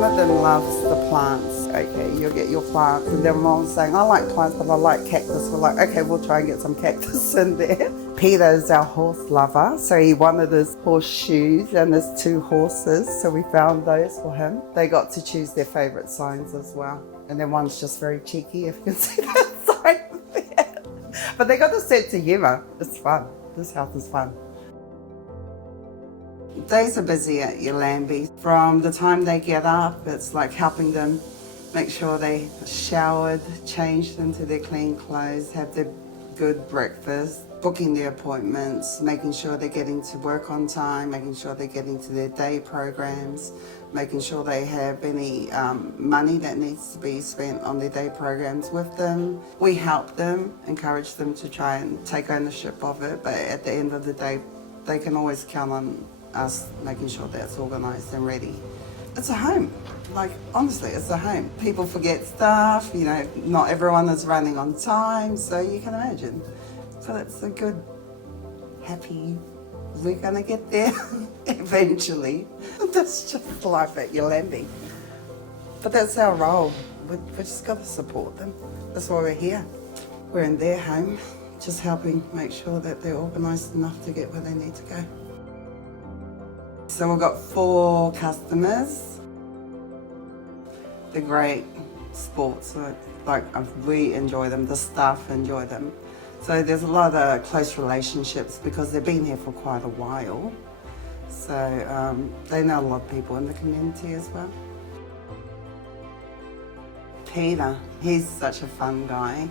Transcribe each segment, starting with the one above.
One of them loves the plants. Okay, you'll get your plants, and then Mom's saying, I like plants, but I like cactus. We're like, okay, we'll try and get some cactus in there. Peter is our horse lover, so he wanted his horseshoes and his 2 horses, so we found those for him. They got to choose their favourite signs as well. And then one's just very cheeky, if you can see that sign there. But they got a sense of humour. It's fun. This house is fun. Days are busy at Yallambee. From the time they get up, it's like helping them make sure they showered, changed into their clean clothes, have their good breakfast, booking their appointments, making sure they're getting to work on time, making sure they're getting to their day programs, making sure they have any money that needs to be spent on their day programs with them. We help them, encourage them to try and take ownership of it, but at the end of the day, they can always count on us making sure that's organised and ready. It's a home. Like, honestly, it's a home. People forget stuff, you know, not everyone is running on time, so you can imagine. So it's a good, happy, we're gonna get there eventually. That's just life at Yallambee. But that's our role. We just gotta support them. That's why we're here. We're in their home, just helping make sure that they're organised enough to get where they need to go. So we've got 4 customers. They're great sports, like we enjoy them, the staff enjoy them. So there's a lot of close relationships because they've been here for quite a while. So they know a lot of people in the community as well. Peter, he's such a fun guy.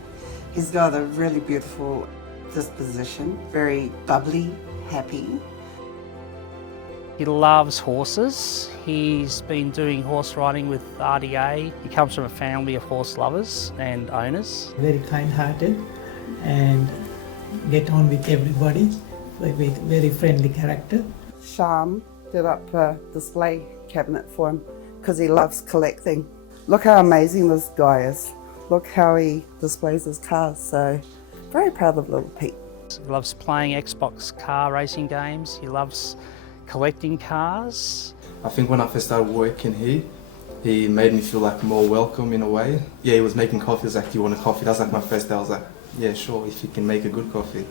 He's got a really beautiful disposition, very bubbly, happy. He loves horses. He's been doing horse riding with RDA. He comes from a family of horse lovers and owners. Very kind-hearted and get on with everybody, with very friendly character. Sham did up a display cabinet for him because he loves collecting. Look how amazing this guy is. Look how he displays his cars. So very proud of little Pete. He loves playing Xbox car racing games. He loves collecting cars. I think when I first started working here, he made me feel like more welcome in a way. Yeah, he was making coffee. He was like, do you want a coffee? That was like my first day. I was like, yeah, sure, if you can make a good coffee.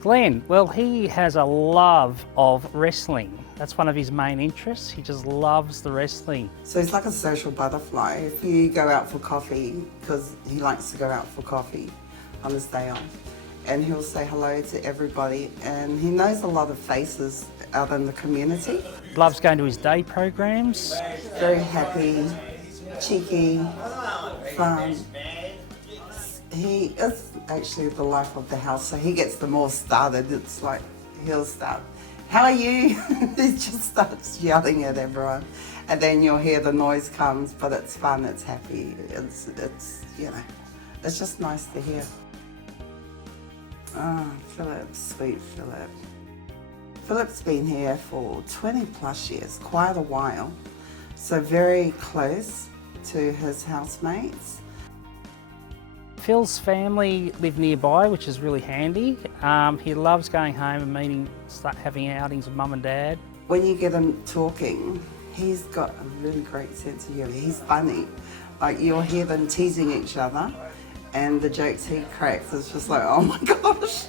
Glenn, well, he has a love of wrestling. That's one of his main interests. He just loves the wrestling. So he's like a social butterfly. If you go out for coffee, because he likes to go out for coffee on his day off, and he'll say hello to everybody, and he knows a lot of faces out in the community. Loves going to his day programs. Very happy, cheeky, fun. He is actually the life of the house, so he gets them all started. It's like he'll start, how are you? He just starts yelling at everyone, and then you'll hear the noise comes, but it's fun, it's happy, it's you know, it's just nice to hear. Oh, Philip, sweet Philip. Philip's been here for 20 plus years, quite a while, so very close to his housemates. Phil's family live nearby, which is really handy. He loves going home and having outings with Mum and Dad. When you get him talking, he's got a really great sense of humour. He's funny. Like, you'll hear them teasing each other, and the jokes he cracks is just like, oh my gosh.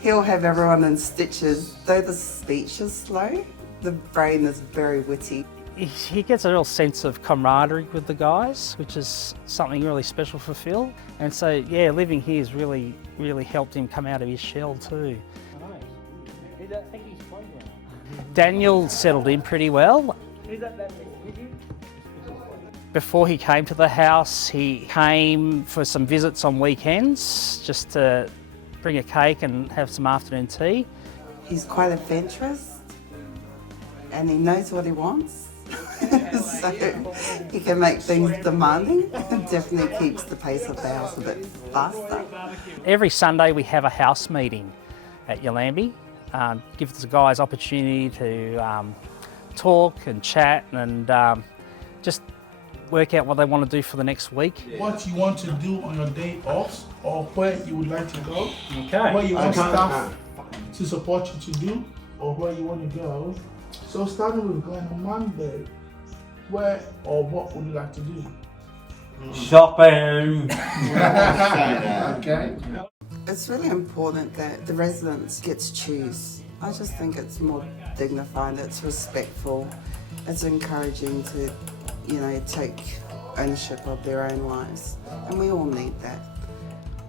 He'll have everyone in stitches. Though the speech is slow, the brain is very witty. He gets a real sense of camaraderie with the guys, which is something really special for Phil. And so, yeah, living here has really, really helped him come out of his shell too. Daniel settled in pretty well. Before he came to the house, he came for some visits on weekends, just to bring a cake and have some afternoon tea. He's quite adventurous, and he knows what he wants. So he can make things demanding. It definitely keeps the pace of the house a bit faster. Every Sunday we have a house meeting at Yallambee. Gives the guys opportunity to talk and chat and just work out what they want to do for the next week. What you want to do on your day off, or where you would like to go, Okay. where you want staff to support you to do, or where you want to go. So starting with going on Monday, where or what would you like to do? Shopping. Okay. It's really important that the residents get to choose. I just think it's more dignified, it's respectful, it's encouraging to, take ownership of their own lives. And we all need that.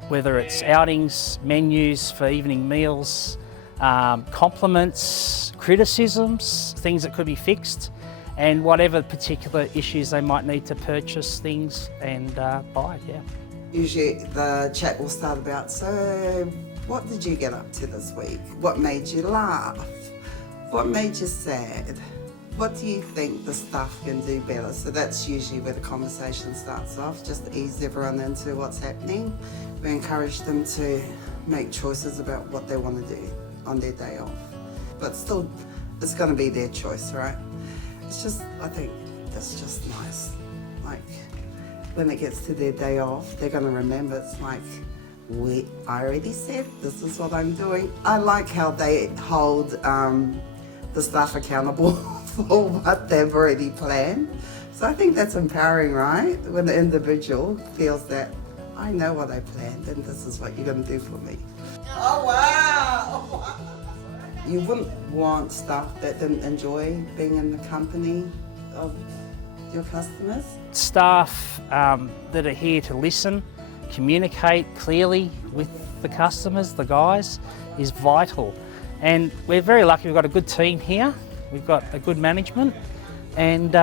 Whether it's outings, menus for evening meals, compliments, criticisms, things that could be fixed, and whatever particular issues they might need to purchase things and buy, yeah. Usually the chat will start about, so what did you get up to this week? What made you laugh? What made you sad? What do you think the staff can do better? So that's usually where the conversation starts off, just to ease everyone into what's happening. We encourage them to make choices about what they want to do on their day off. But still, it's going to be their choice, right? It's just, I think that's just nice. Like, when it gets to their day off, they're going to remember it's like, I already said this is what I'm doing. I like how they hold the staff accountable for what they've already planned. So I think that's empowering, right? When the individual feels that, I know what I planned and this is what you're going to do for me. Oh, wow! You wouldn't want staff that didn't enjoy being in the company of your customers. Staff that are here to listen, communicate clearly with the customers, the guys, is vital. And we're very lucky we've got a good team here. We've got a good management, and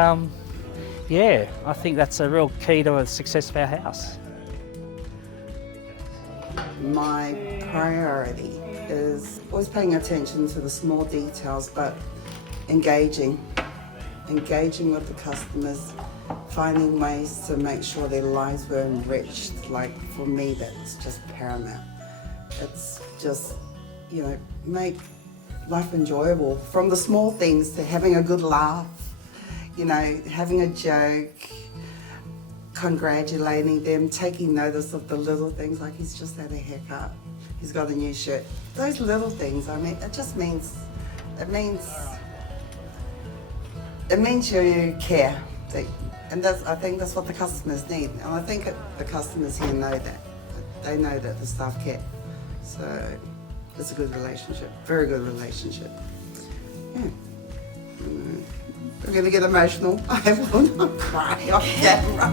yeah, I think that's a real key to the success of our house. My priority is always paying attention to the small details, but engaging with the customers, finding ways to make sure their lives were enriched. Like for me, that's just paramount. It's just, make life enjoyable, from the small things to having a good laugh, having a joke, congratulating them, taking notice of the little things, like he's just had a haircut, he's got a new shirt. Those little things, it just means, it means you care. And I think that's what the customers need. And I think the customers here know that. They know that the staff care. So it's a good relationship, very good relationship. Yeah. I'm gonna get emotional. I will not cry off camera.